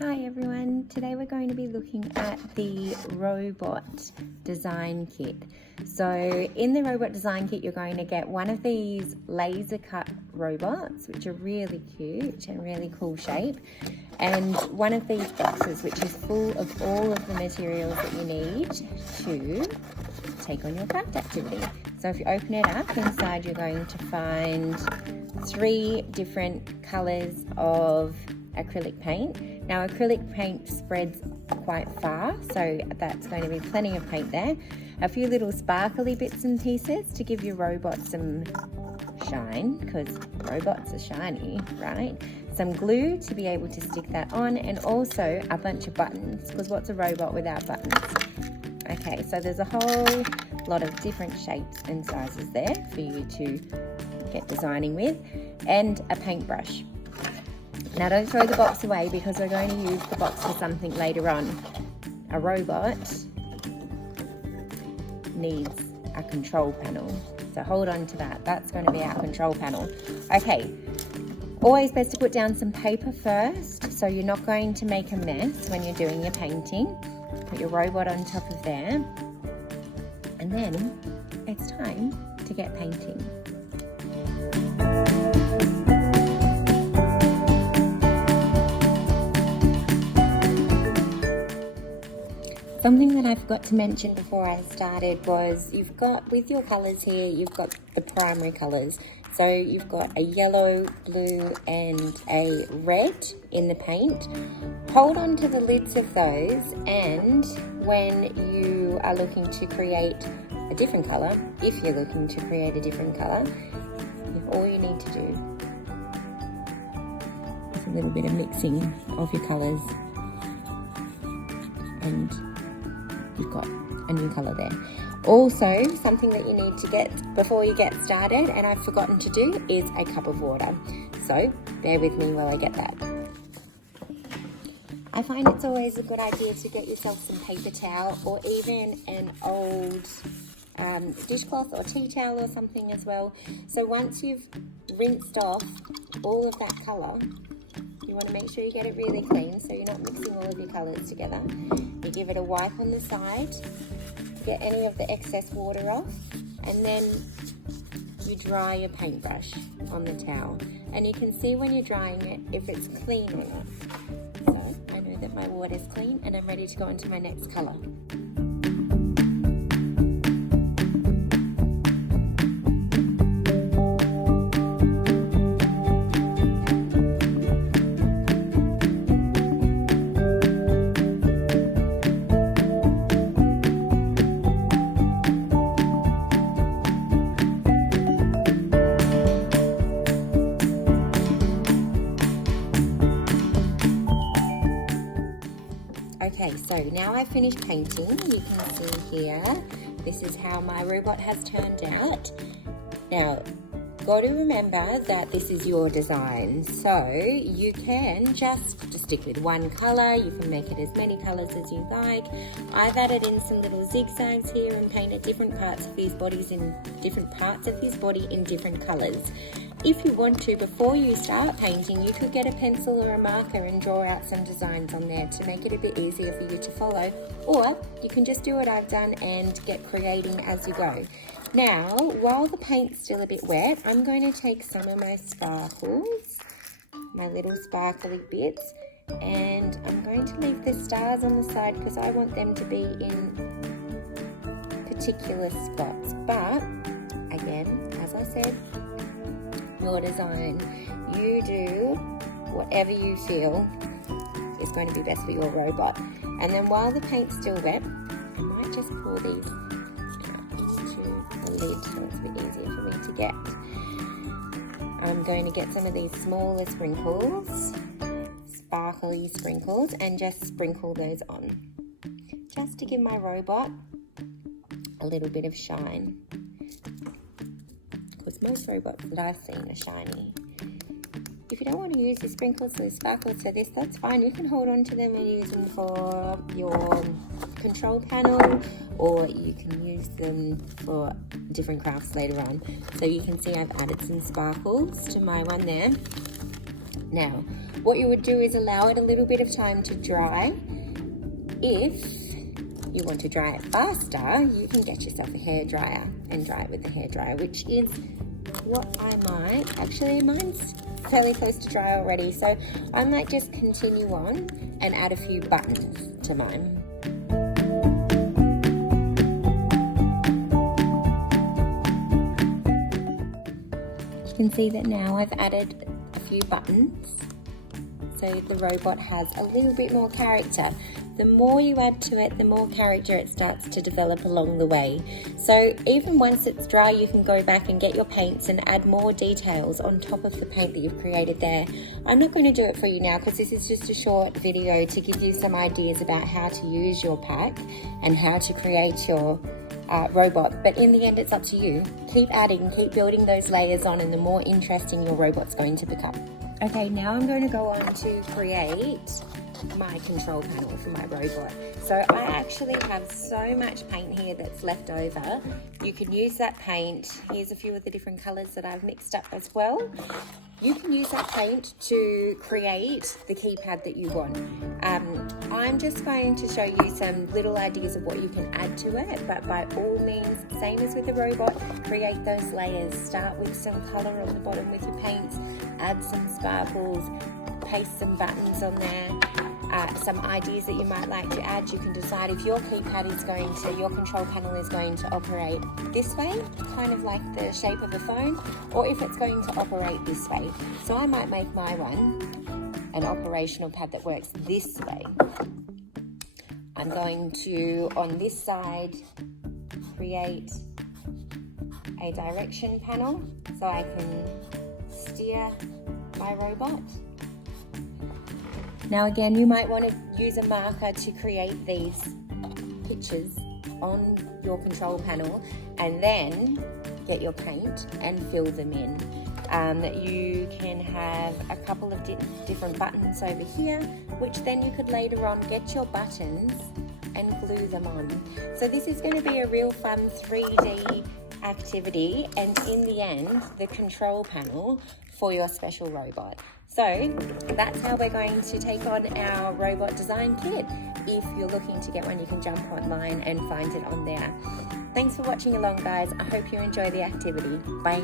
Hi everyone, today we're going to be looking at the robot design kit. So in the robot design kit you're going to get one of these laser cut robots, which are really cute and really cool shape, and one of these boxes which is full of all of the materials that you need to take on your craft activity. So if you open it up, inside you're going to find 3 different colors of acrylic paint. Now acrylic paint spreads quite far, so that's going to be plenty of paint there. A few little sparkly bits and pieces to give your robot some shine, because robots are shiny, right? Some glue to be able to stick that on, and also a bunch of buttons, because what's a robot without buttons? Okay, so there's a whole lot of different shapes and sizes there for you to get designing with, and a paintbrush. Now don't throw the box away, because we're going to use the box for something later on. A robot needs a control panel, so hold on to that. That's going to be our control panel. Okay, always best to put down some paper first, so you're not going to make a mess when you're doing your painting. Put your robot on top of there, and then it's time to get painting. Something that I forgot to mention before I started was you've got, with your colours here, you've got the primary colours. So you've got a yellow, blue and a red in the paint. Hold on to the lids of those, and when you are looking to create a different colour, if you're looking to create a different colour, all you need to do is a little bit of mixing of your colours, and you've got a new colour there. Also, something that you need to get before you get started, and I've forgotten to do, is a cup of water. So bear with me while I get that. I find it's always a good idea to get yourself some paper towel, or even an old dishcloth or tea towel or something as well. So once you've rinsed off all of that colour, you want to make sure you get it really clean, so you're not mixing all of your colours together. You give it a wipe on the side to get any of the excess water off, and then you dry your paintbrush on the towel. And you can see when you're drying it if it's clean or not. So I know that my water's clean, and I'm ready to go into my next colour. Okay, so now I've finished painting. You can see here, this is how my robot has turned out. Now, got to remember that this is your design, so you can just stick with one colour. You can make it as many colours as you like. I've added in some little zigzags here and painted different parts of his body in different colours. If you want to, before you start painting, you could get a pencil or a marker and draw out some designs on there to make it a bit easier for you to follow, or you can just do what I've done and get creating as you go. Now, while the paint's still a bit wet, I'm going to take some of my sparkles, my little sparkly bits, and I'm going to leave the stars on the side because I want them to be in particular spots. But, again, as I said, your design. You do whatever you feel is going to be best for your robot. And then while the paint's still wet, I might just pour these into the lid so it's a bit easier for me to get. I'm going to get some of these smaller sprinkles, sparkly sprinkles, and just sprinkle those on, just to give my robot a little bit of shine. Because most robots that I've seen are shiny. If you don't want to use your sprinkles or sparkles for this, that's fine. You can hold on to them and use them for your control panel, or you can use them for different crafts later on. So you can see I've added some sparkles to my one there. Now, what you would do is allow it a little bit of time to dry. If you want to dry it faster, you can get yourself a hairdryer and dry it with the hairdryer, which is what I might. Actually, mine's fairly close to dry already, so I might just continue on and add a few buttons to mine. You can see that now I've added a few buttons, so the robot has a little bit more character. The more you add to it, the more character it starts to develop along the way. So even once it's dry, you can go back and get your paints and add more details on top of the paint that you've created there. I'm not going to do it for you now because this is just a short video to give you some ideas about how to use your pack and how to create your robot, but in the end it's up to you. Keep adding, keep building those layers on, and the more interesting your robot's going to become. Okay, now I'm going to go on to create my control panel for my robot. So I actually have so much paint here that's left over. You can use that paint. Here's a few of the different colors that I've mixed up as well. You can use that paint to create the keypad that you want. I'm just going to show you some little ideas of what you can add to it, but by all means, same as with the robot, create those layers. Start with some color on the bottom with your paints, add some sparkles, paste some buttons on there. Some ideas that you might like to add. You can decide if your keypad is going to, your control panel is going to operate this way, kind of like the shape of a phone, or if it's going to operate this way. So I might make my one an operational pad that works this way. I'm going to, on this side, create a direction panel so I can steer my robot. Now again, you might want to use a marker to create these pictures on your control panel and then get your paint and fill them in. You can have a couple of different buttons over here, which then you could later on get your buttons and glue them on. So this is going to be a real fun 3D activity, and in the end, the control panel for your special robot. So that's how we're going to take on our robot design kit. If you're looking to get one, you can jump online and find it on there. Thanks for watching along, guys. I hope you enjoy the activity. Bye.